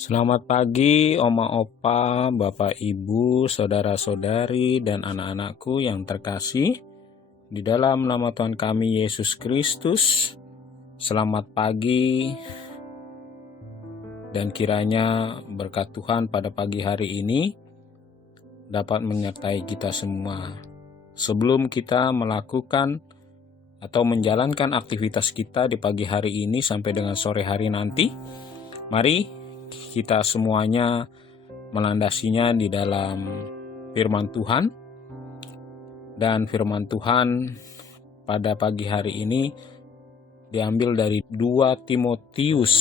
Selamat pagi, Oma Opa, Bapak Ibu, saudara-saudari, dan anak-anakku yang terkasih. Di dalam nama Tuhan kami Yesus Kristus, selamat pagi, dan kiranya berkat Tuhan pada pagi hari ini dapat menyertai kita semua. Sebelum kita melakukan atau menjalankan aktivitas kita di pagi hari ini sampai dengan sore hari nanti, mari kita semuanya melandasinya di dalam firman Tuhan. Dan firman Tuhan pada pagi hari ini diambil dari 2 Timotius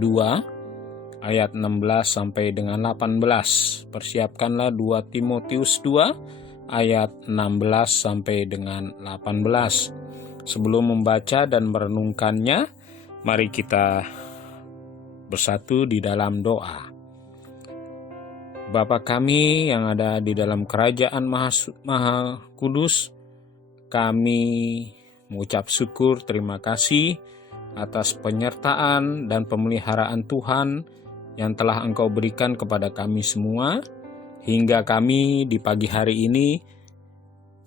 2 ayat 16 sampai dengan 18. Persiapkanlah 2 Timotius 2 ayat 16 sampai dengan 18. Sebelum membaca dan merenungkannya, mari kita bersatu di dalam doa. Bapa kami yang ada di dalam kerajaan Maha Kudus, kami mengucap syukur terima kasih atas penyertaan dan pemeliharaan Tuhan yang telah Engkau berikan kepada kami semua, hingga kami di pagi hari ini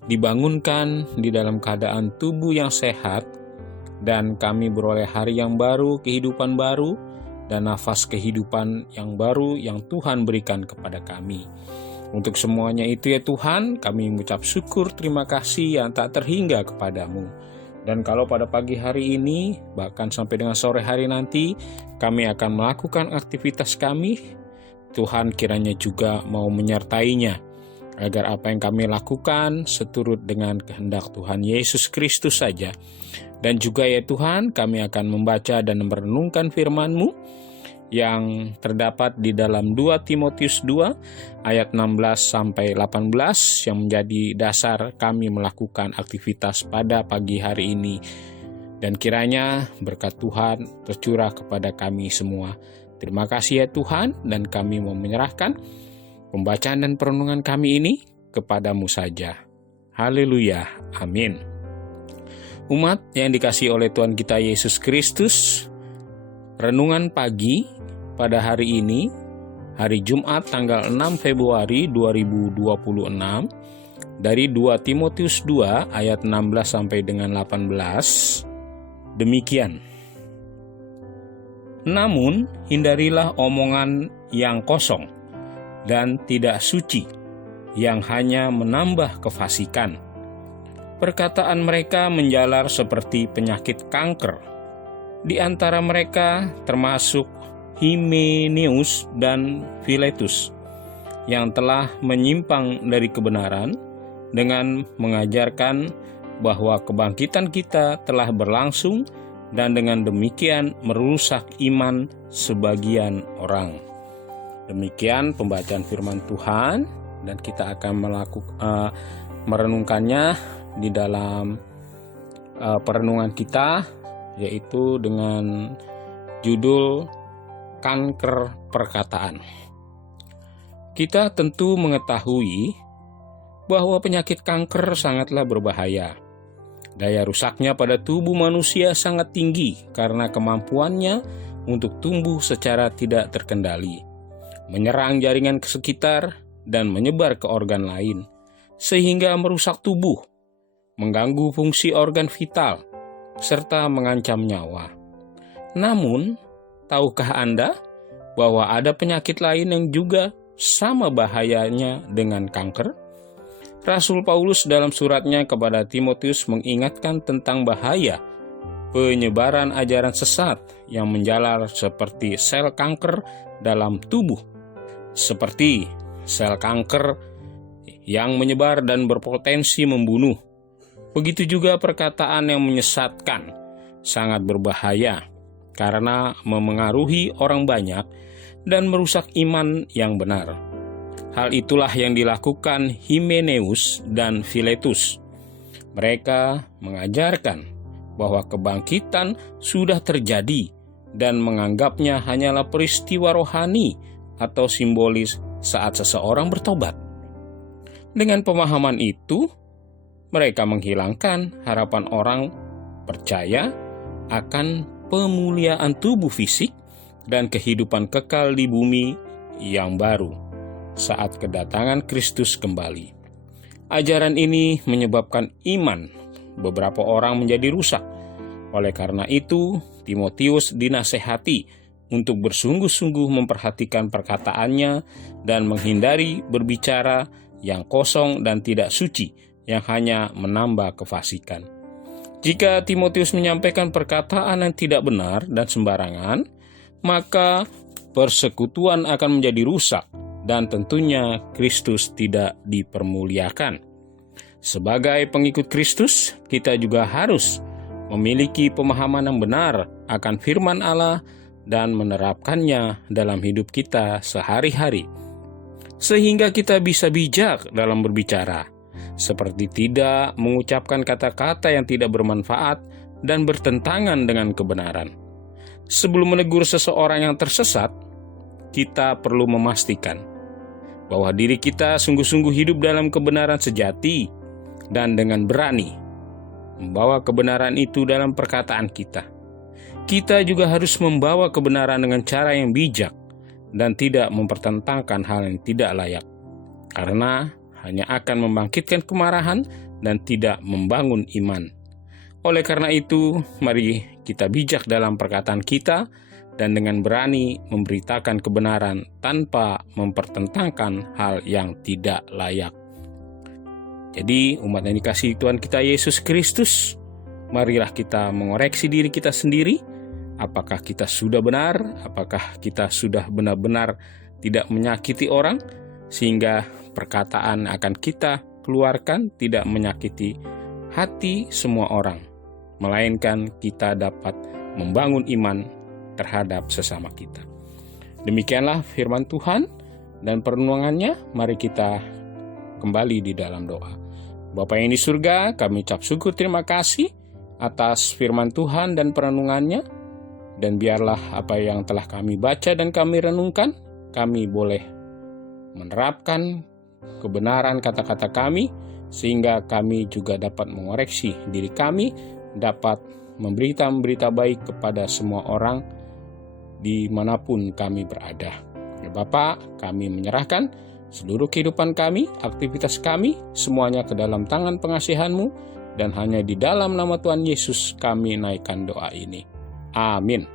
dibangunkan di dalam keadaan tubuh yang sehat, dan kami beroleh hari yang baru, kehidupan baru, dan nafas kehidupan yang baru yang Tuhan berikan kepada kami. Untuk semuanya itu ya Tuhan, kami mengucap syukur terima kasih yang tak terhingga kepadamu. Dan kalau pada pagi hari ini, bahkan sampai dengan sore hari nanti, kami akan melakukan aktivitas kami, Tuhan kiranya juga mau menyertainya, agar apa yang kami lakukan seturut dengan kehendak Tuhan Yesus Kristus saja. Dan juga ya Tuhan, kami akan membaca dan merenungkan firman-Mu yang terdapat di dalam 2 Timotius 2 ayat 16 sampai 18 yang menjadi dasar kami melakukan aktivitas pada pagi hari ini. Dan kiranya berkat Tuhan tercurah kepada kami semua. Terima kasih ya Tuhan, dan kami mau menyerahkan pembacaan dan perenungan kami ini kepadamu saja. Haleluya, amin. Umat yang dikasihi oleh Tuhan kita Yesus Kristus, renungan pagi pada hari ini, hari Jumat tanggal 6 Februari 2026, dari 2 Timotius 2 ayat 16 sampai dengan 18, demikian. Namun, hindarilah omongan yang kosong dan tidak suci, yang hanya menambah kefasikan. Perkataan mereka menjalar seperti penyakit kanker. Di antara mereka termasuk Himeneus dan Filetus, yang telah menyimpang dari kebenaran dengan mengajarkan bahwa kebangkitan kita telah berlangsung, dan dengan demikian merusak iman sebagian orang. Demikian pembacaan firman Tuhan, dan kita akan merenungkannya di dalam perenungan kita, yaitu dengan judul kanker perkataan. Kita tentu mengetahui bahwa penyakit kanker sangatlah berbahaya. Daya rusaknya pada tubuh manusia sangat tinggi karena kemampuannya untuk tumbuh secara tidak terkendali, menyerang jaringan ke sekitar dan menyebar ke organ lain, sehingga merusak tubuh, mengganggu fungsi organ vital, serta mengancam nyawa. Namun, tahukah Anda bahwa ada penyakit lain yang juga sama bahayanya dengan kanker? Rasul Paulus dalam suratnya kepada Timotius mengingatkan tentang bahaya penyebaran ajaran sesat yang menjalar seperti sel kanker dalam tubuh, seperti sel kanker yang menyebar dan berpotensi membunuh. Begitu juga perkataan yang menyesatkan sangat berbahaya karena memengaruhi orang banyak dan merusak iman yang benar. Hal itulah yang dilakukan Himeneus dan Filetus. Mereka mengajarkan bahwa kebangkitan sudah terjadi dan menganggapnya hanyalah peristiwa rohani atau simbolis saat seseorang bertobat. Dengan pemahaman itu, mereka menghilangkan harapan orang percaya akan pemuliaan tubuh fisik dan kehidupan kekal di bumi yang baru saat kedatangan Kristus kembali. Ajaran ini menyebabkan iman beberapa orang menjadi rusak. Oleh karena itu, Timotius dinasehati untuk bersungguh-sungguh memperhatikan perkataannya dan menghindari berbicara yang kosong dan tidak suci yang hanya menambah kefasikan. Jika Timotius menyampaikan perkataan yang tidak benar dan sembarangan, maka persekutuan akan menjadi rusak dan tentunya Kristus tidak dipermuliakan. Sebagai pengikut Kristus, kita juga harus memiliki pemahaman yang benar akan firman Allah dan menerapkannya dalam hidup kita sehari-hari, sehingga kita bisa bijak dalam berbicara, seperti tidak mengucapkan kata-kata yang tidak bermanfaat dan bertentangan dengan kebenaran. Sebelum menegur seseorang yang tersesat, kita perlu memastikan bahwa diri kita sungguh-sungguh hidup dalam kebenaran sejati dan dengan berani membawa kebenaran itu dalam perkataan kita. Kita juga harus membawa kebenaran dengan cara yang bijak dan tidak mempertentangkan hal yang tidak layak, karena hanya akan membangkitkan kemarahan dan tidak membangun iman. Oleh karena itu, mari kita bijak dalam perkataan kita dan dengan berani memberitakan kebenaran tanpa mempertentangkan hal yang tidak layak. Jadi, umat yang dikasihi Tuhan kita Yesus Kristus, marilah kita mengoreksi diri kita sendiri. Apakah kita sudah benar? Apakah kita sudah benar-benar tidak menyakiti orang, sehingga perkataan akan kita keluarkan tidak menyakiti hati semua orang, melainkan kita dapat membangun iman terhadap sesama kita. Demikianlah firman Tuhan dan perenungannya. Mari kita kembali di dalam doa. Bapa yang di surga, kami ucap syukur terima kasih atas firman Tuhan dan perenungannya, dan biarlah apa yang telah kami baca dan kami renungkan, kami boleh menerapkan kebenaran kata-kata kami, sehingga kami juga dapat mengoreksi diri kami, dapat memberita baik kepada semua orang dimanapun kami berada. Ya Bapa, kami menyerahkan seluruh kehidupan kami, aktivitas kami, semuanya ke dalam tangan pengasihan-Mu, dan hanya di dalam nama Tuhan Yesus kami naikkan doa ini. Amin.